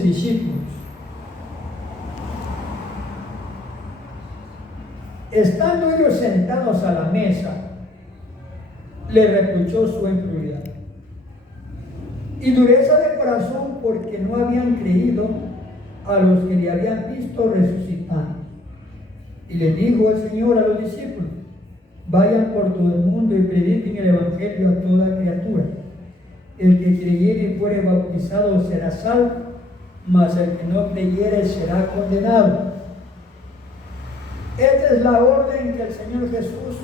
11 discípulos. Estando ellos sentados a la mesa, le reprochó su incredulidad y dureza de corazón, porque no habían creído a los que le habían visto resucitar. Y le dijo el Señor a los discípulos: vayan por todo el mundo y prediquen el evangelio a toda criatura. El que creyere y fuere bautizado será salvo, mas el que no creyere será condenado. Esta es la orden que el Señor Jesús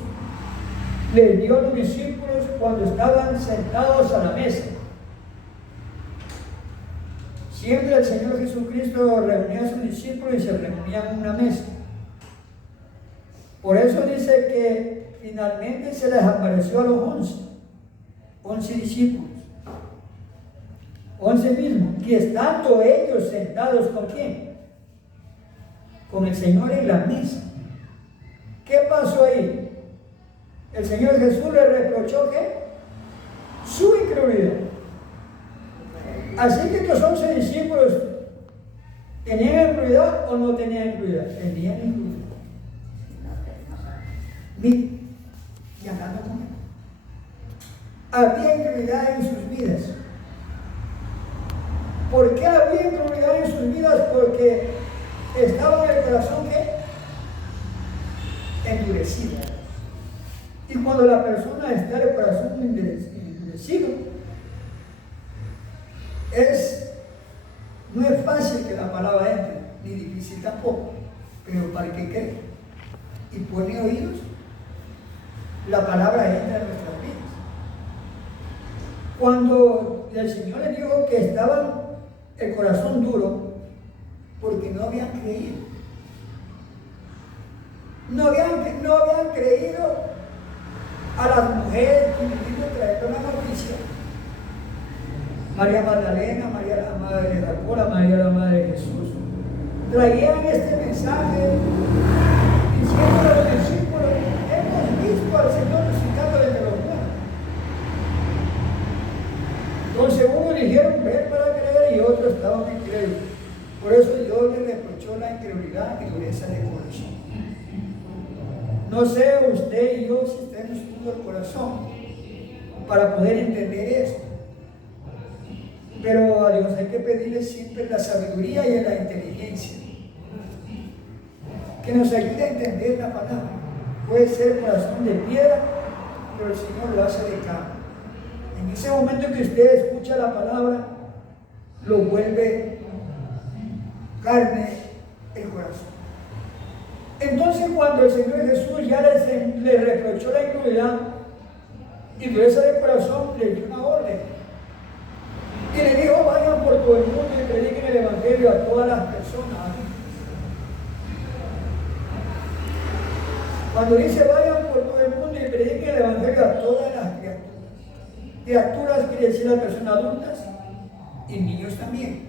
les dio a los discípulos cuando estaban sentados a la mesa. Siempre el Señor Jesucristo reunía a sus discípulos y se reunían en una mesa. Por eso dice que finalmente se les apareció a los 11 discípulos. 11 mismos, y estando ellos sentados ¿con quién? Con el Señor en la mesa. ¿Qué pasó ahí? El Señor Jesús le reprochó ¿qué? Su incredulidad. Así que estos 11 discípulos ¿tenían incredulidad o no tenían incredulidad? Tenían incredulidad. Mire, y hablando con él, había incredulidad en sus vidas. ¿Por qué había incredulidad en sus vidas? Porque estaba en el corazón ¿qué? Endurecido. Y cuando la persona está en el corazón endurecido, no es fácil que la palabra entre, ni difícil tampoco, pero para el que cree y pone oídos, la palabra entra en nuestras vidas. Cuando el Señor le dijo que estaba el corazón duro, porque no habían creído. No habían creído a las mujeres que vinieron trayendo la noticia. María Magdalena, María la madre de Jacob, María la madre de Jesús. Traían este mensaje diciendo a los discípulos: hemos visto al Señor resucitado desde los muertos. Entonces unos dijeron ver para creer y otros estaban incrédulos. Por eso Dios le reprochó la incredulidad y dureza de corazón. No sé usted y yo si tenemos todo el corazón para poder entender esto. Pero a Dios hay que pedirle siempre la sabiduría y la inteligencia, que nos ayude a entender la palabra. Puede ser corazón de piedra, pero el Señor lo hace de carne. En ese momento que usted escucha la palabra, lo vuelve carne el corazón. Entonces, cuando el Señor Jesús ya le reprochó la incredulidad y dureza de corazón, le dio una orden y le dijo: vayan por todo el mundo y prediquen el evangelio a todas las personas. Cuando dice vayan por todo el mundo y prediquen el evangelio a todas las criaturas quiere decir a personas adultas y niños también.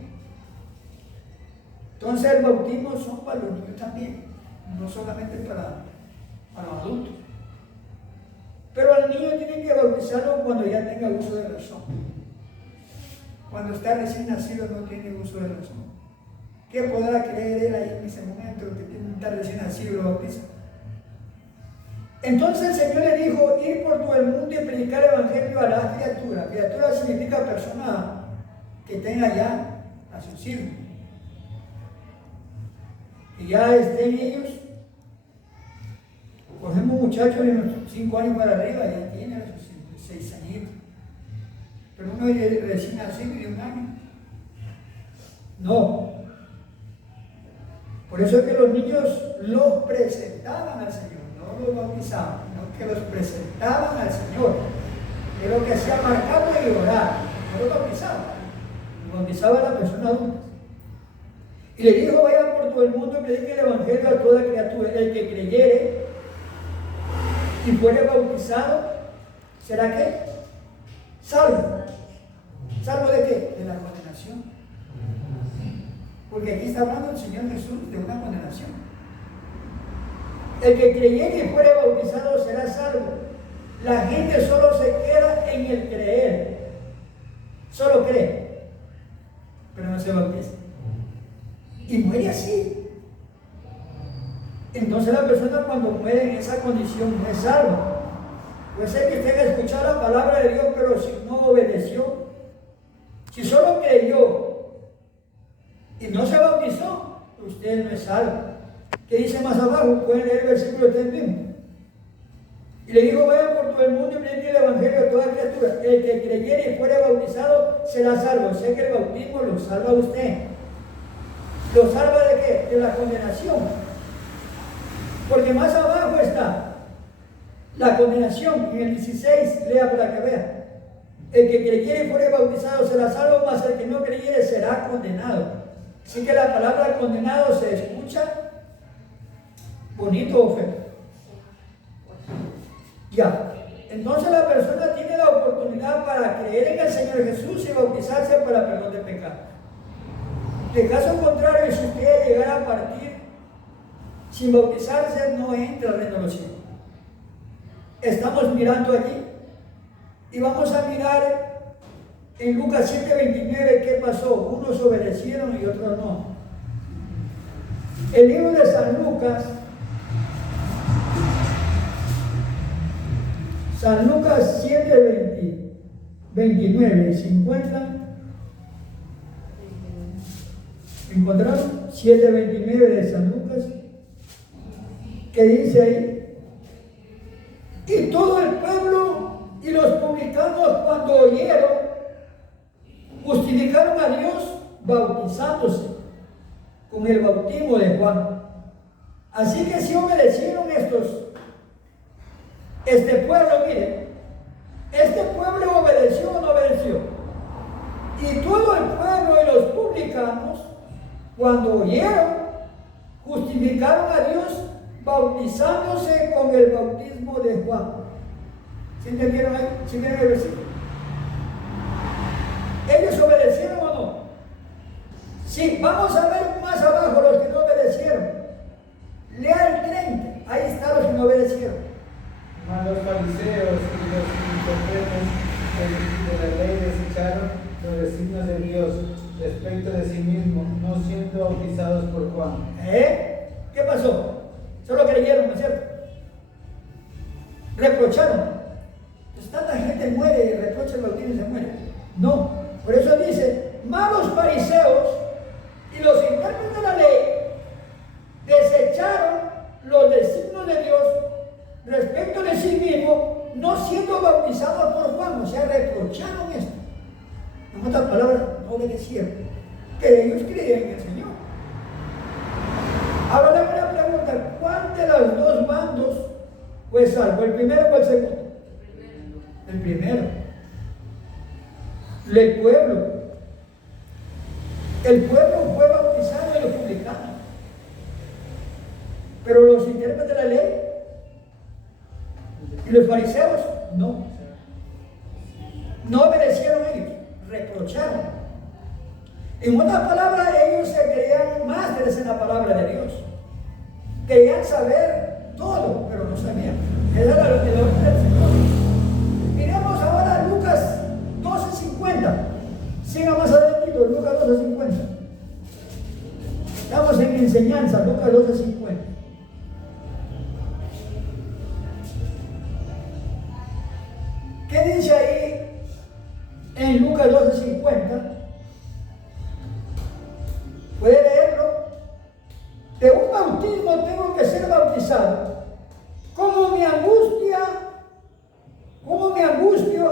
Entonces el bautismo son para los niños también, no solamente para los adultos. Pero al niño tienen que bautizarlo cuando ya tenga uso de razón. Cuando está recién nacido no tiene uso de razón. ¿Qué podrá creer él ahí en ese momento que está recién nacido y lo bautiza? Entonces el Señor le dijo: ir por todo el mundo y predicar el evangelio a las criaturas. Criatura significa persona que tenga ya a sus hijos, que ya estén ellos. Por ejemplo, un muchacho de 5 años para arriba ya tiene sus 6 añitos. Pero uno recién nacido de 1 año, no. Por eso es que los niños los presentaban al Señor, no los bautizaban, sino que los presentaban al Señor. Es lo que hacía marcarlo y orar, no los bautizaban, los bautizaba a la persona adulta. Y le dijo: vayan por todo el mundo y prediquen el evangelio a toda criatura. El que creyere y fuere bautizado, ¿será qué? Salvo. ¿Salvo de qué? De la condenación. Porque aquí está hablando el Señor Jesús de una condenación. El que creyere y fuere bautizado será salvo. La gente solo se queda en el creer. Solo cree, pero no se bautiza. y muere así. Entonces la persona cuando muere en esa condición no es salva. Puede ser que usted escuchó la palabra de Dios, pero si no obedeció, si solo creyó y no se bautizó, usted no es salvo. ¿Qué dice más abajo? Pueden leer el versículo 3 mismo. Y le dijo: vayan por todo el mundo y prediquen el evangelio a toda criatura. El que creyere y fuere bautizado será salvo. Sé que el bautismo lo salva a usted. ¿Lo salva de qué? De la condenación. Porque más abajo está la condenación. En el 16, lea para que vea. El que creyere y fuere bautizado será salvo, mas el que no creyere será condenado. Así que la palabra condenado se escucha bonito o feo. Ya. Entonces la persona tiene la oportunidad para creer en el Señor Jesús y bautizarse para perdón de pecados. De caso contrario, si usted llegara a partir sin bautizarse, no entra al reino de los cielos. Estamos mirando allí y vamos a mirar en Lucas 7:29 qué pasó. Unos obedecieron y otros no. El libro de San Lucas 7:29, ¿se encuentran? ¿Encontraron? 7:29 de San Lucas. ¿Qué dice ahí? Y todo el pueblo y los publicanos, cuando oyeron, justificaron a Dios bautizándose con el bautismo de Juan. Así que si obedecieron este pueblo, mire, este pueblo obedeció o no obedeció. Y todo el pueblo y los publicanos, cuando oyeron, justificaron a Dios bautizándose con el bautismo de Juan. ¿Sí entendieron ahí? ¿Sí entendieron el versículo? ¿Ellos obedecieron o no? Sí, vamos a ver más abajo los que no obedecieron. Lea el 30, ahí están los que no obedecieron. Mas los fariseos y los intérpretes de la ley desecharon los designios de Dios respecto de sí mismos, no siendo bautizados por Juan. ¿Qué pasó? Solo creyeron, ¿no es cierto? Reprocharon. Pues tanta gente muere y reprocha el bautismo y se muere. No, por eso dice: malos fariseos y los intérpretes de la ley desecharon los designios de Dios respecto de sí mismo, no siendo bautizados por Juan. O sea, reprocharon esto. En otras palabras, no obedecieron, pero ellos creían en el Señor. Ahora le voy a preguntar: ¿cuál de los dos bandos fue salvo? ¿El primero o el segundo? El primero. El pueblo. El pueblo fue bautizado y los publicanos. Pero los intérpretes de la ley y los fariseos no. No obedecieron ellos, reprocharon. En otras palabras, ellos se creían másteres en la palabra de Dios. Querían saber todo, pero no sabían. Esa era lo que el orden del Señor. Miremos ahora Lucas 12:50. Siga más adelante, Lucas 12:50. Estamos en enseñanza, Lucas 12:50. ¿Qué dice ahí en Lucas 12:50? ¿Puede leerlo? De un bautismo tengo que ser bautizado. ¿Cómo me angustio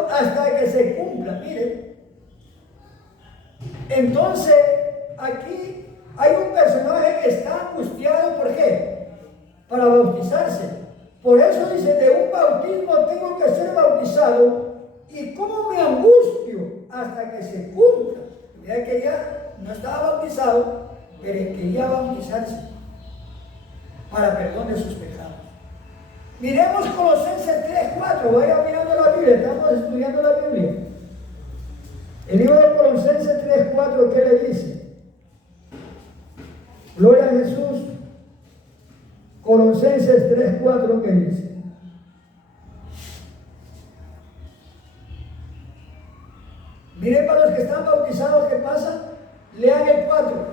hasta que se cumpla? Mire. Entonces, aquí hay un personaje que está angustiado. ¿Por qué? Para bautizarse. Por eso dice: de un bautismo tengo que ser bautizado. ¿Y cómo me angustio hasta que se cumpla? Vea que ya no estaba bautizado, pero quería bautizarse para perdón de sus pecados. Miremos Colosenses 3:4. Vaya mirando la Biblia, estamos estudiando la Biblia. El libro de Colosenses 3:4, ¿qué le dice? Gloria a Jesús. Colosenses 3:4, ¿qué dice? Miren, para los que están bautizados, ¿qué pasa? Lean el 4.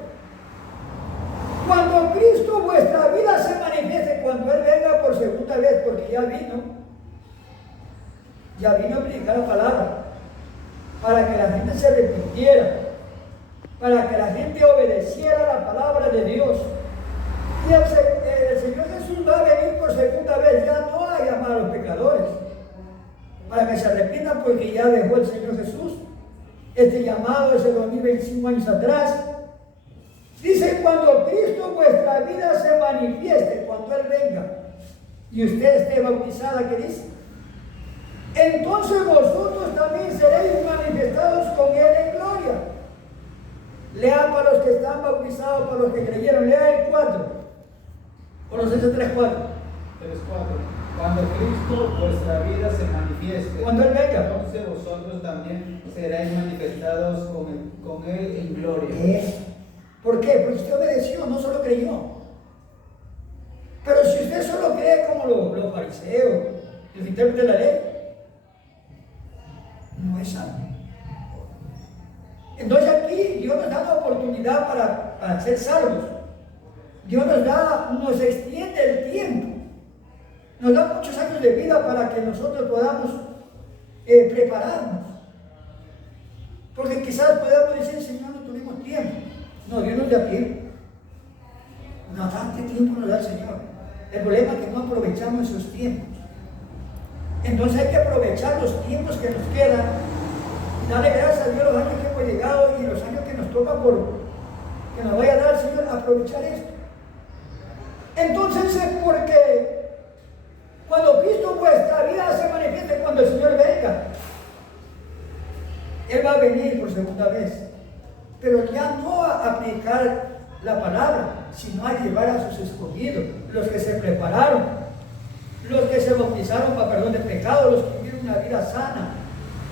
ya vino a predicar la palabra, para que la gente se arrepintiera, para que la gente obedeciera la palabra de Dios. Y el Señor Jesús va a venir por segunda vez, ya no a llamar a los pecadores, para que se arrepientan, porque ya dejó el Señor Jesús este llamado hace 2025 años atrás. Dice: cuando Cristo en vuestra vida se manifieste, cuando Él venga y usted esté bautizada, ¿qué dice? Entonces vosotros también seréis manifestados con Él en gloria. Lea para los que están bautizados, para los que creyeron. Lea el 4. Colosenses 3:4. 3:4. Cuando Cristo vuestra vida se manifieste, cuando Él venga, entonces vosotros también seréis manifestados con Él en gloria. ¿Por qué? Porque usted obedeció, no solo creyó. Pero si usted solo cree como los fariseos, los intérpretes de la ley, no es salvo. Entonces aquí Dios nos da la oportunidad para ser salvos. Dios nos extiende el tiempo. Nos da muchos años de vida para que nosotros podamos prepararnos. Porque quizás podamos decir: Señor, no tuvimos tiempo. No, Dios nos da tiempo. Bastante tiempo nos da el Señor. El problema es que no aprovechamos esos tiempos. Entonces hay que aprovechar los tiempos que nos quedan y darle gracias a Dios los años que hemos llegado y los años que nos toca que nos vaya a dar el Señor, aprovechar esto. Entonces es porque cuando Cristo en vuestra vida se manifieste, cuando el Señor venga, Él va a venir por segunda vez, pero ya no a aplicar la palabra, sino a llevar a sus escogidos, los que se prepararon, los que se bautizaron para perdón de pecados, los que vivieron una vida sana,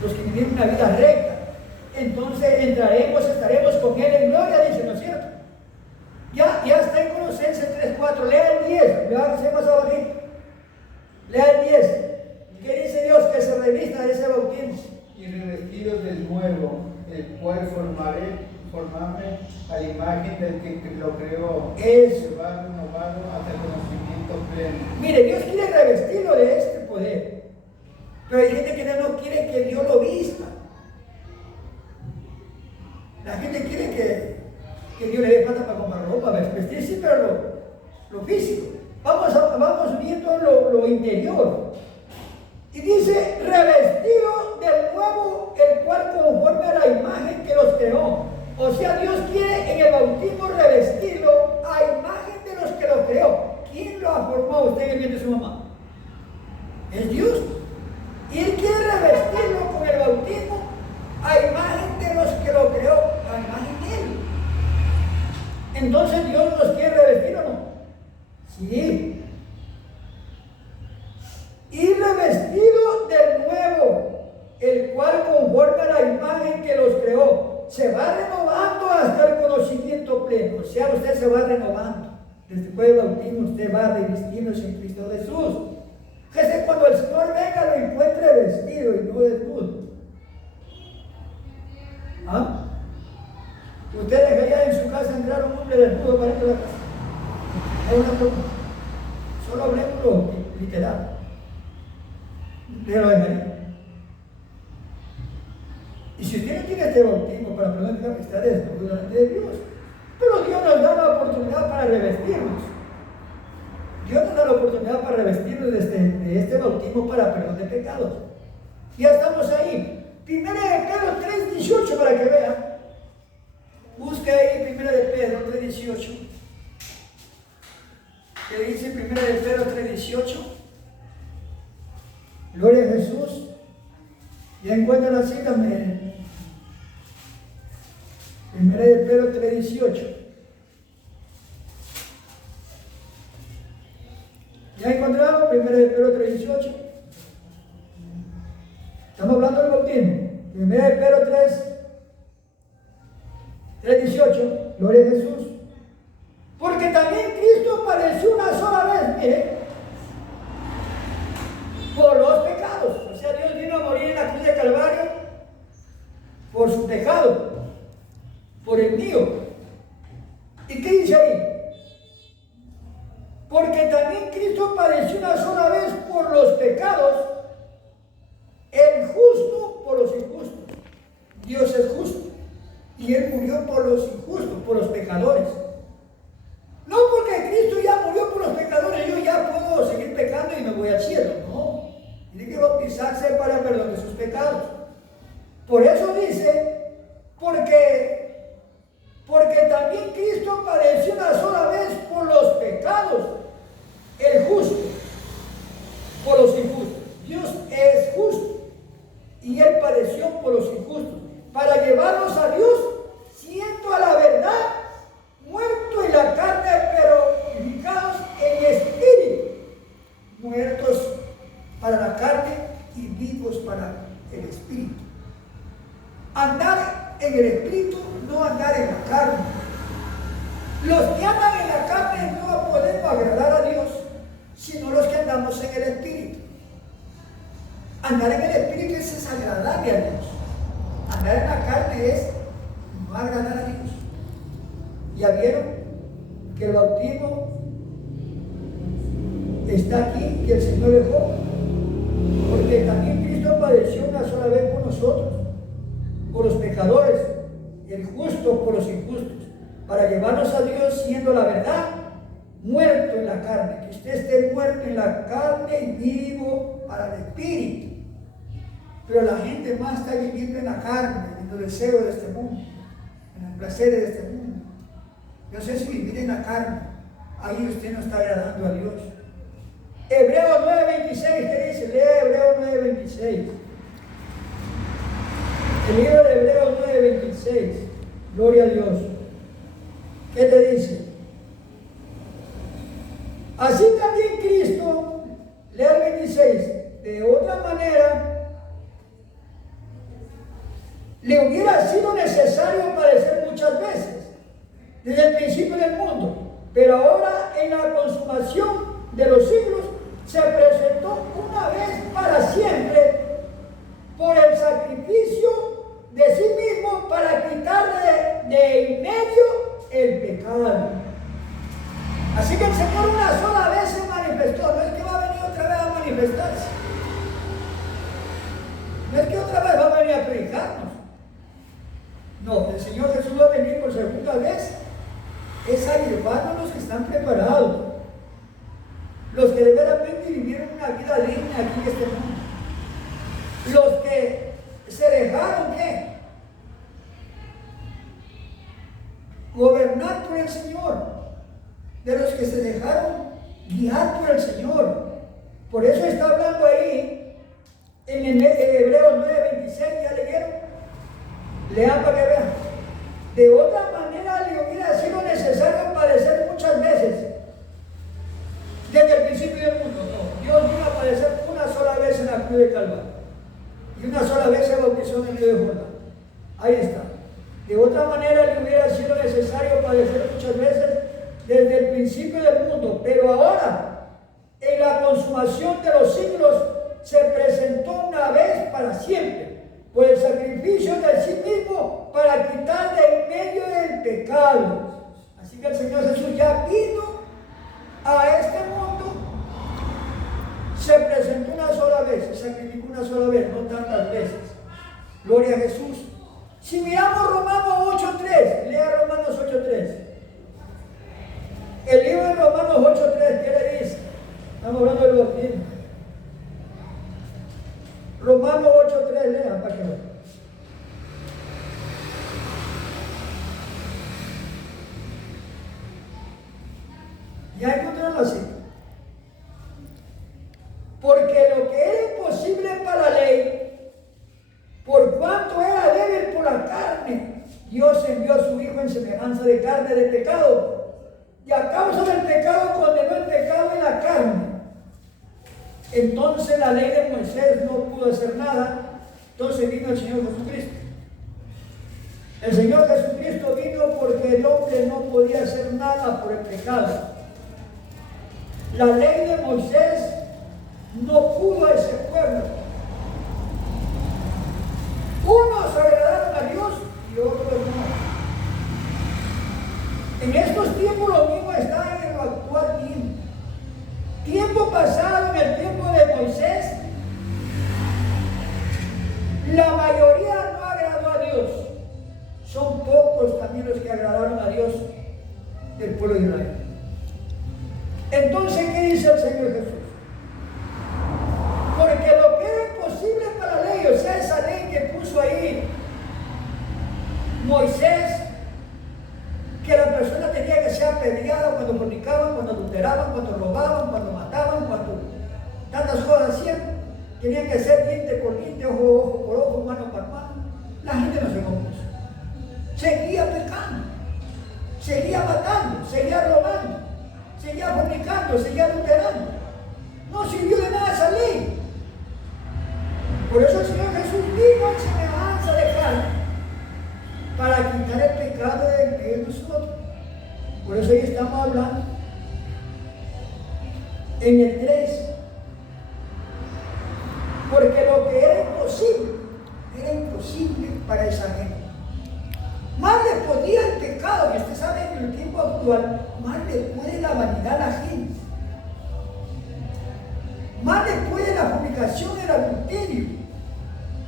los que vivieron una vida recta. Entonces estaremos con Él en gloria, dice, ¿no es cierto? Ya está en Colosenses 3:4. Lea el 10, vea que se pasa abajito. Lea el 10. ¿Qué dice Dios? Que se revista de ese bautismo. Y revestidos del nuevo, el cual formarme a la imagen del que lo creó. Eso. Se va renovado hasta el conocimiento pleno. Mire, Dios quiere revestirlo de este poder, pero hay gente que no quiere que Dios lo vista. La gente quiere que Dios le dé plata para comprar ropa, vestir, sí, pero lo físico. Vamos viendo lo interior. Y dice: revestido del nuevo, el cual conforme a la imagen que los creó. O sea, Dios quiere en el bautismo revestirlo a imagen de los que lo creó. ¿Quién lo ha formado a usted en el vientre de su mamá? Es Dios. Y Él quiere revestirlo con el bautismo a imagen de los que lo creó, a imagen de Él. Entonces, ¿Dios nos quiere revestir o no? Sí. Y revestido del nuevo, el cual conforme a la imagen que los creó, se va renovando hasta el conocimiento pleno. O sea, usted se va renovando. Después del bautismo usted va revestiéndose en Cristo Jesús. Fíjese, cuando el Señor venga lo encuentre vestido y no desnudo. ¿Ah? ¿Usted dejaría en su casa entrar un hombre desnudo para entrar a la casa? Es una pregunta. Solo hablemos lo literal. ¿Usted lo dejaría? Y si usted no tiene este bautismo para perdón de pecado, está desnudo delante de Dios. Pero Dios nos da la oportunidad para revestirnos. Dios nos da la oportunidad para revestirnos de este bautismo para perdón de pecados. Ya estamos ahí. 1 Pedro 3:18 para que vea. Busque ahí 1 Pedro 3:18. ¿Qué dice 1 Pedro 3:18? Gloria a Jesús. Ya encuentra la cita. 1 Pedro 3:18. ¿Ya encontraron 1 Pedro 3:18? Estamos hablando del bautismo. 1 Pedro 3:18. Gloria a Jesús. Porque también Cristo padeció una sola vez, mire, por los pecados. O sea, Dios vino a morir en la cruz de Calvario por su pecado, por el mío. ¿Y qué dice ahí? Porque también Cristo padeció una sola vez por por los pecados, el justo por los injustos. Dios es justo y Él murió por los injustos, por los pecadores. No porque Cristo ya murió por los pecadores, yo ya puedo seguir pecando y me voy al cielo. No, tiene que bautizarse para perdón de sus pecados. Por eso dice, porque también Cristo padeció una sola vez por los pecados, el justo por los injustos. Dios es justo y Él padeció por los injustos para llevarnos a Dios, siendo a la verdad muertos en la carne, pero vivificados en espíritu, muertos para la carne y vivos para el espíritu. Andar en el espíritu, no andar en la carne. Los que andan en la carne no podemos agradar a Dios, sino los que andamos en el espíritu. Andar en el espíritu es desagradable a Dios. Andar en la carne es no agradar a Dios. ¿Ya vieron que el bautismo está aquí, que el Señor dejó? Porque también Cristo padeció una sola vez por nosotros, por los pecadores, el justo por los injustos, para llevarnos a Dios, siendo la verdad muerto en la carne. Que usted esté muerto en la carne y vivo para el espíritu. Pero la gente más está viviendo en la carne, en los deseos de este mundo, en los placeres de este mundo. Yo sé si vivir en la carne, ahí usted no está agradando a Dios. Hebreos 9:26, ¿qué dice? Lea Hebreos 9:26. El libro de Hebreos 9:26. Gloria a Dios. ¿Qué te dice? Así también Cristo, lea el 26, de otra manera, le hubiera sido necesario padecer muchas veces, desde el principio del mundo, pero ahora en la consumación de los siglos se presentó una vez para siempre por el sacrificio de sí mismo para quitar de en medio el pecado. Así que el Señor una sola vez se manifestó, no es que va a venir otra vez a manifestarse, no es que otra vez va a venir a predicarnos. No, el Señor Jesús va a venir por segunda vez, es a llevarnos los que están preparados, los que de verdaderamente vivieron una vida digna aquí en este mundo, los que se dejaron ¿qué? Gobernar por el Señor, de los que se dejaron guiar por el Señor. Por eso está hablando ahí en Hebreos 9:26, ¿ya leyeron? Lean para que vean. De otra manera le hubiera sido necesario padecer muchas veces, desde el principio del mundo. No, Dios vino a padecer una sola vez en la cruz de Calvario y una sola vez se bautizó en el río de Jordán. Ahí está. De otra manera le hubiera sido necesario padecer muchas veces desde el principio del mundo, pero ahora, en la consumación de los siglos, se presentó una vez para siempre, por el sacrificio de sí mismo, para quitar de en medio del pecado. Así que el Señor Jesús ya vino a este mundo, se presentó una sola vez, se sacrificó una sola vez, no tantas veces. Gloria a Jesús. Si miramos Romanos 8:3, lea Romanos 8:3. El libro de Romanos 8:3, ¿qué le dice? Estamos hablando del bautismo. Romanos 8:3, lea para que vean. Ya encontraron la cita. Porque lo que era imposible para la ley, por cuanto era débil por la carne, Dios envió a su Hijo en semejanza de carne de pecado. Y a causa del pecado condenó el pecado en la carne. Entonces la ley de Moisés no pudo hacer nada. Entonces vino el Señor Jesucristo. El Señor Jesucristo vino porque el hombre no podía hacer nada por el pecado. La ley de Moisés no pudo a ese pueblo. Unos agradaron a Dios y otros no. En estos tiempos lo mismo está en el actual tiempo. Tiempo pasado, en el tiempo de Moisés, del pueblo de Israel. Entonces, ¿qué dice el Señor Jesús? Porque lo que era imposible para la ley, o sea, esa ley que puso ahí Moisés, que la persona tenía que ser apedreada cuando fornicaban, cuando adulteraban, cuando robaban, cuando mataban, cuando tantas cosas hacían, tenían que ser diente por diente, ojo por ojo, mano por mano. La gente no se compuso. Seguía pecando, seguía matando, seguía robando, seguía fornicando, seguía adulterando. No sirvió de nada esa ley. Por eso el Señor Jesús vino en semejanza de carne para quitar el pecado de nosotros. Por eso hoy estamos hablando en el 3. Porque lo que era imposible para esa gente. Más le podía el pecado, y usted sabe en el tiempo actual, más le puede la vanidad a la gente. Más le puede la fornicación, el adulterio,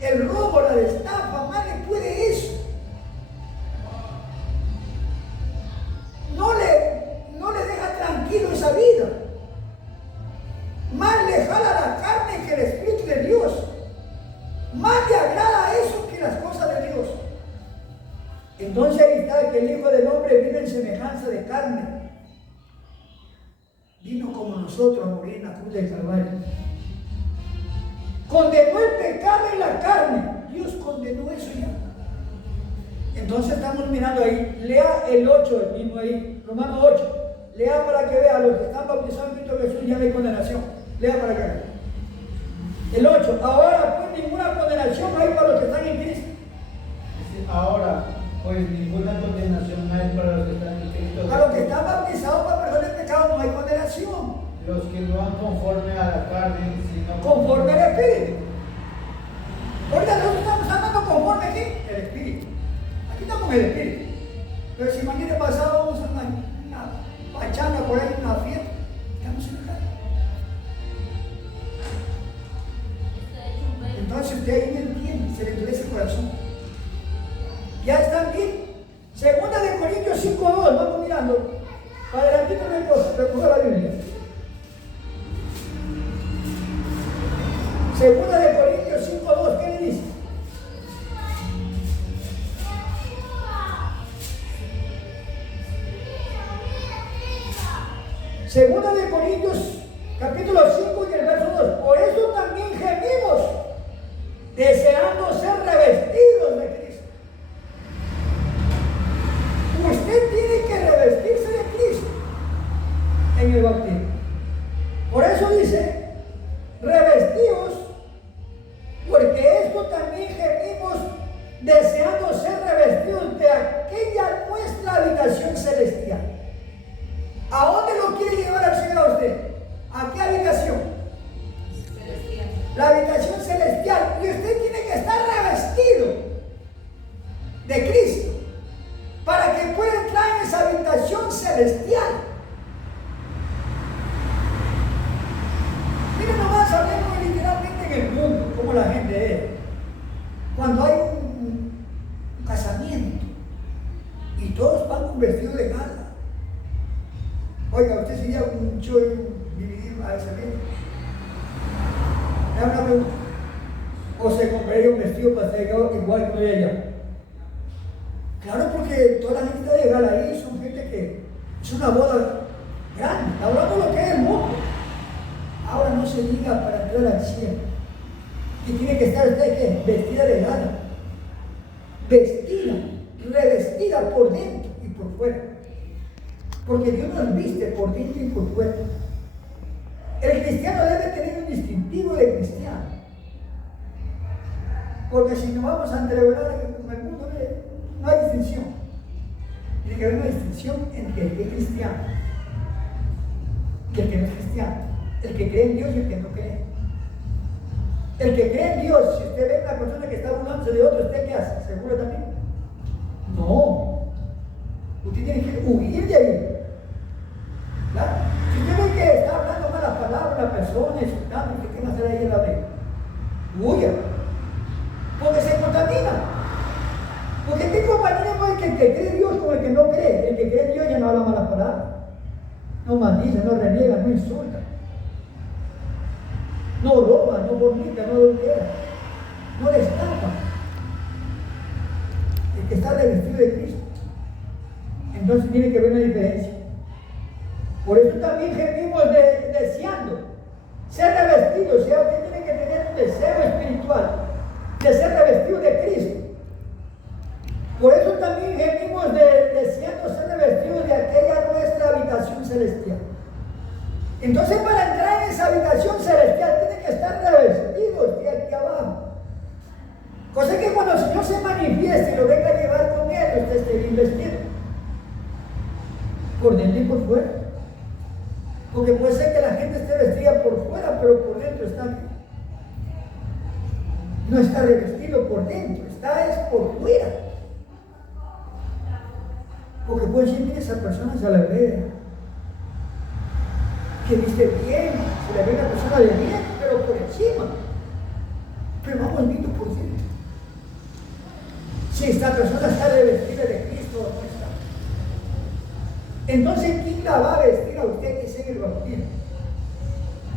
el robo, la estafa, más le puede eso. No le deja tranquilo esa vida. Más le jala la carne que el Espíritu de Dios. Más le agrada eso que las cosas de Dios. Entonces ahí está que el Hijo del Hombre vino en semejanza de carne. Vino como nosotros a morir en la cruz del Calvario. Condenó el pecado en la carne. Dios condenó eso ya. Entonces estamos mirando ahí. Lea el 8, el mismo ahí, Romanos 8. Lea para que vea, los que están bautizados en Cristo Jesús ya no hay condenación. Lea para que vea. El 8. Ahora pues ninguna condenación hay para los que están en Cristo. Ahora pues ninguna condenación hay para los que están en Cristo. Para los que están bautizados para perdón del pecado no hay condenación. Los que no van conforme a la carne, sino conforme al Espíritu. Porque nosotros estamos hablando conforme aquí, el Espíritu. Aquí estamos en el Espíritu. Pero si mañana pasado vamos a una pachanga por ahí, una fiesta, estamos en la carne. Entonces usted ahí no entiende, se le endurece el corazón. ¿Ya están bien? Segunda de Corintios 5:2, vamos mirando. Para adelantito no hay cosa, recoja la Biblia. Segunda de Corintios 5:2, ¿qué le dice? Segunda de Corintios, capítulo 5 y el verso 2. Por eso también gemimos, deseando ser revestidos de Cristo. Usted tiene que revestirse de Cristo en el bautismo. Por eso dice, revestidos, porque esto también gemimos, deseando ser revestidos de aquella nuestra habitación celestial. ¿A dónde lo quiere llevar el Señor a usted? ¿A qué habitación? Celestial. La habitación celestial. Y usted tiene que estar revestido de Cristo para que pueda entrar en esa habitación celestial. Miren nomás, hablemos literalmente en el mundo, como la gente es. Cuando hay un casamiento y todos van con vestido de gala. Oiga, usted sería un chollo dividido a ese evento. Me una pregunta. ¿O se compraría un vestido para ser igual que ella? Claro, porque toda la gente de gala ahí son gente que es una boda grande. Está hablando de lo que es el mundo. Ahora no se diga para entrar al cielo. Y tiene que estar usted ¿qué? Vestida de gala. Vestida, revestida por dentro y por fuera. Porque Dios nos viste por dentro y por fuera. El cristiano debe tener un distintivo de cristiano. Porque si nos vamos a entreverar en el mundo, no hay distinción. Tiene que haber una distinción entre el que es cristiano y el que no es cristiano. El que cree en Dios y el que no cree. El que cree en Dios, si usted ve a una persona que está burlándose de otro, ¿usted qué hace? ¿Seguro también? No. Usted tiene que huir de ahí. ¿Verdad? Si usted ve que está hablando malas palabras a la persona, insultando, ¿qué va a hacer ahí en la ley? Huya. Porque se contamina. Porque ¿qué compañía no hay que el que cree en Dios con el que no cree? El que cree en Dios ya no habla malas palabras. palabra. No maldice, no reniega, no insulta. No roba, no vomita, no adultera. No destapa. El que está revestido de Cristo. Entonces tiene que haber una diferencia. Por eso también gemimos deseando ser revestidos. O sea, usted tiene que tener un deseo espiritual de ser revestido de Cristo. Por eso también gemimos deseando ser revestidos de aquella nuestra habitación celestial. Entonces, para entrar en esa habitación celestial tiene que estar revestidos de aquí abajo. Cosa que cuando el Señor se manifieste y lo venga a llevar con él, usted esté bien vestido. Por dentro y por fuera. Porque puede ser que la gente esté vestida por fuera, pero por dentro está bien. No está revestido por dentro, es por fuera. Porque puede ser que esa persona se la ve, que viste bien, se le ve una persona de bien, pero por encima. Pero vamos viendo por dentro. Si esta persona está revestida de Cristo o no está. Entonces, ¿quién la va a vestir a usted que es en el bautismo?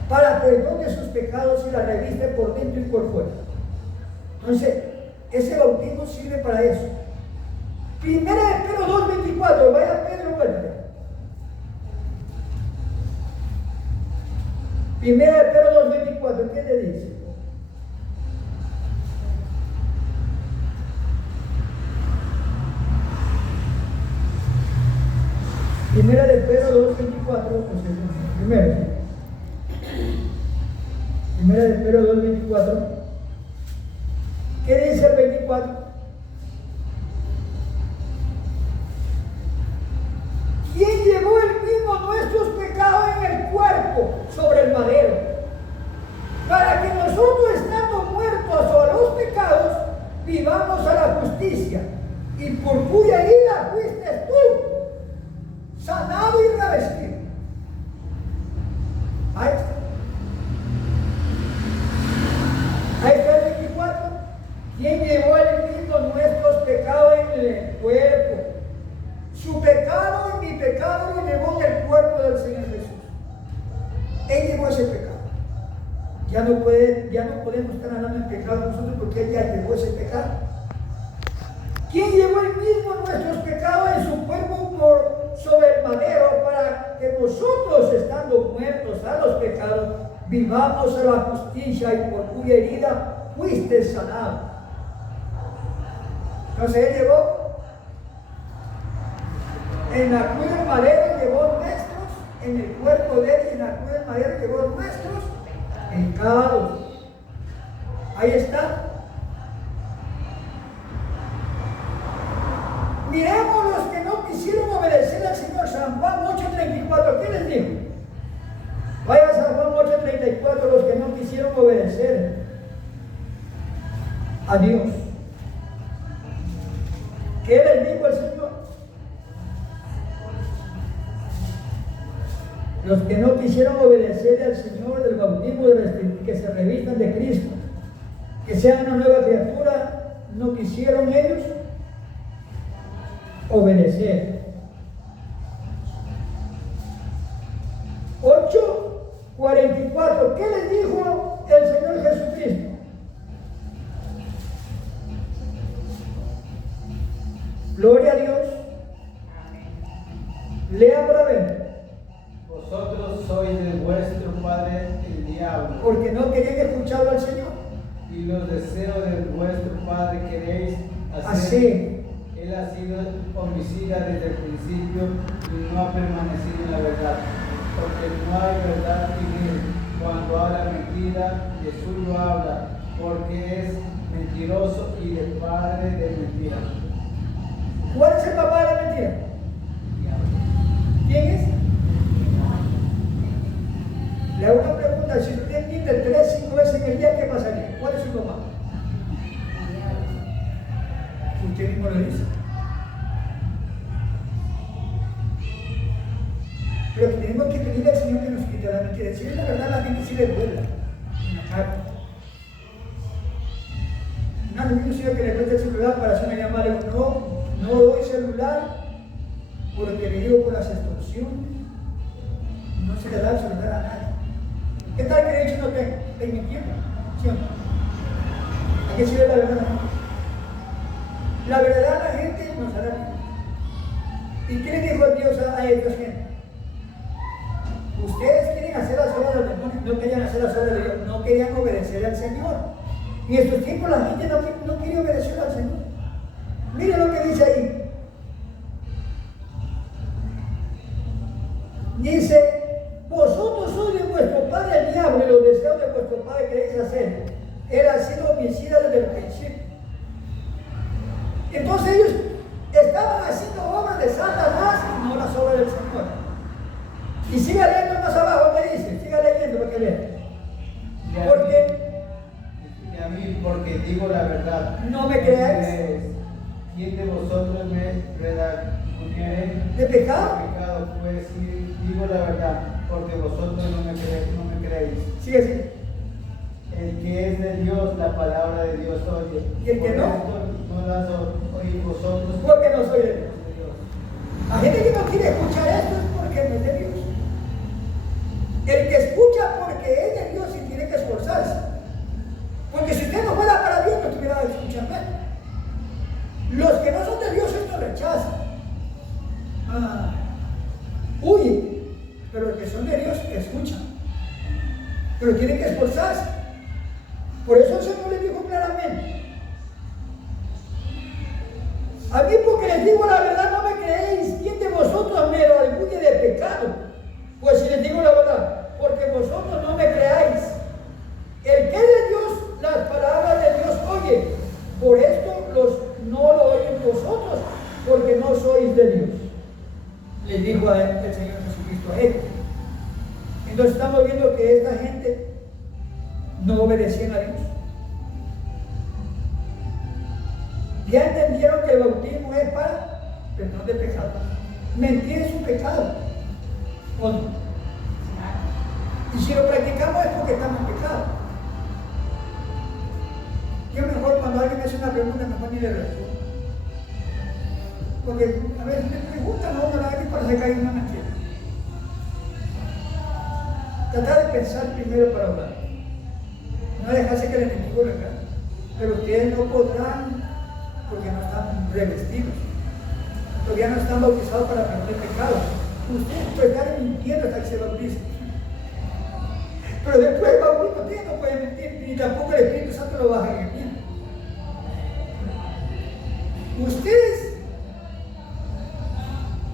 Para perdón de sus pecados y la reviste por dentro y por fuera. Entonces, ese bautismo sirve para eso. Primera de Pedro 2:24, vaya Pedro, vuelve. Primera de Pedro 2:24, ¿qué le dice? Primera de Pedro 2:24, Primera de Pedro 2:24. ¿Qué dice el 24? ¿Quién llevó él mismo nuestros pecados en el cuerpo sobre el madero? Para que nosotros, estando muertos a los pecados, vivamos a la justicia, y por cuya herida fuiste tú sanado y revestido. Ahí está. Ahí está el 24. ¿Quién llevó él mismo nuestros pecados en el cuerpo? Su pecado y mi pecado lo llevó en el cuerpo del Señor Jesús. Él llevó ese pecado. Ya no podemos estar hablando del pecado nosotros, porque Él ya llevó ese pecado. ¿Quién llevó él mismo nuestros pecados en su cuerpo sobre el madero, para que nosotros, estando muertos a los pecados, vivamos a la justicia, y por cuya herida fuiste sanado? Entonces Él llevó en la cruz del madero, llevó nuestros, en el cuerpo de Él, y en la cruz del madero llevó nuestros pecados. Ahí está. Miremos los que no quisieron obedecer al Señor. San Juan 8:34, ¿qué les dijo? Vaya a San Juan 8:34, los que no quisieron obedecer a Dios. ¿Qué les dijo el Señor? Los que no quisieron obedecer al Señor del bautismo, que se revistan de Cristo, que sean una nueva criatura, no quisieron ellos obedecer. 8:44, ¿qué les dijo el Señor Jesucristo? Gloria a Dios. Lea para ver. Vosotros sois de vuestro padre el diablo, Porque no querían escuchar al Señor. y los deseos de vuestro padre queréis hacer. Así. Él ha sido homicida desde el principio y no ha permanecido en la verdad, porque no hay verdad en él. Cuando habla mentira, de suyo habla, porque es mentiroso y el padre de mentira. ¿Cuál es el papá de la mentira? ¿Quién es? Le hago una pregunta: si usted miente 3, 5 veces en el día, ¿qué pasaría? ¿Cuál es su papá? Usted mismo lo dice. Pero que tenemos que pedirle al Señor que nos quite la mentira. Si es la verdad, la gente sí le duela en la cara. No es el mismo Señor que le presta el celular para hacer una llamada. No doy celular porque vivió por las extorsiones, no se le da absolutar a nadie. ¿Qué tal que de hecho no te mintiendo? ¿Sí o no? Hay que decirle la verdad a la gente. La verdad a la gente nos hará bien. ¿Y qué le dijo Dios a ellos, gente? Ustedes quieren hacer las obras del demonio, no querían hacer las obras de Dios, no querían obedecer al Señor. Y en estos tiempos la gente no quiere obedecer al Señor. Miren lo que dice ahí. Dice, vosotros sois de vuestro padre el diablo y los deseos de vuestro padre queréis hacer. Él ha sido homicida desde el principio. Entonces ellos estaban haciendo obras de Satanás y no las obras del Señor. Y siga leyendo más abajo, me dice, siga leyendo lo que lee. Y a mí, porque digo la verdad. No me creáis. ¿Quién de vosotros me redarguyere ¿De pecado? Pues sí, digo la verdad, porque vosotros no me creéis. Sigue así. El que es de Dios, la palabra de Dios oye. ¿Y el que no? No las oís vosotros. Porque no soy de Dios. La gente que no quiere escuchar esto es porque no es de Dios. El que escucha porque es de Dios y tiene que esforzarse. Porque si usted no fuera para Dios, no estuviera escuchando. Los que no son de Dios, esto rechazan. Huyen. Pero los que son de Dios, escuchan. Pero tienen que esforzarse. Por eso el Señor les dijo claramente. A mí porque les digo la verdad no me creéis. ¿Quién de vosotros me redarguye de pecado? Pues si les digo la verdad, porque vosotros no me creáis. El que es de Dios, las palabras de Dios oye. Por esto no lo oyen vosotros, porque no sois de Dios. Les dijo el Señor Jesucristo a ellos. Entonces estamos viendo que esta gente no obedecían a Dios. Ya entendieron que el bautismo es para perdón de pecado. Mentir es un pecado. ¿O no? Y si lo practicamos es porque estamos en pecado. Yo mejor cuando alguien me hace una pregunta, mejor ni le respondo. Porque a veces me preguntan a uno a alguien para sacar una mentira. Tratar de pensar primero para hablar. No dejarse que el enemigo le gane. Pero ustedes no podrán porque no están revestidos. Todavía no están bautizados para perder pecado. Ustedes pueden estar mintiendo hasta que se bauticen. Pero después del bautismo ustedes no pueden mentir, ni tampoco el Espíritu Santo lo baja en el tiempo. Ustedes,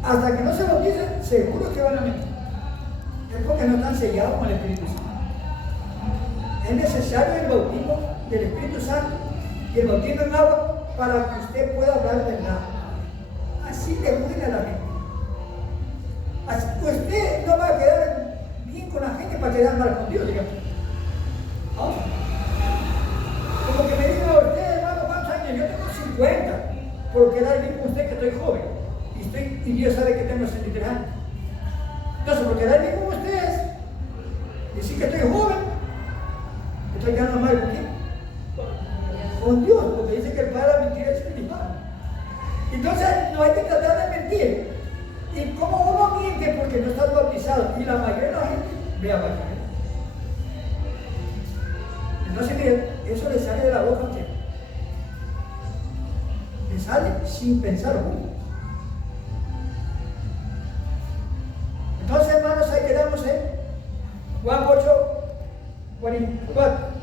hasta que no se bauticen, seguro que van a mentir. Es porque no están sellados con el Espíritu Santo. Es necesario el bautismo del Espíritu Santo y el bautismo en agua para que usted pueda hablar del agua. Así le cuida a la gente. Así, usted no va a quedar bien con la gente para quedar mal con Dios, digamos. ¿No? Como que me digan a usted, hermano, ¿cuántos años? Yo tengo 50, por quedar bien con usted que estoy joven. Y Dios sabe que tengo 63 años. Entonces, por quedar bien con ustedes, decir que estoy joven, estoy quedando mal con quién? Con Dios, porque dice que el padre de la mentira es espiritual. Entonces, no hay que tratar de mentir. ¿Y cómo uno miente? Porque no estás bautizado. Y la mayoría de la gente ve a bautizar. Entonces, miren, eso le sale de la boca a usted. Le sale sin pensar uno. Entonces, hermanos, ahí quedamos en Juan 8:44.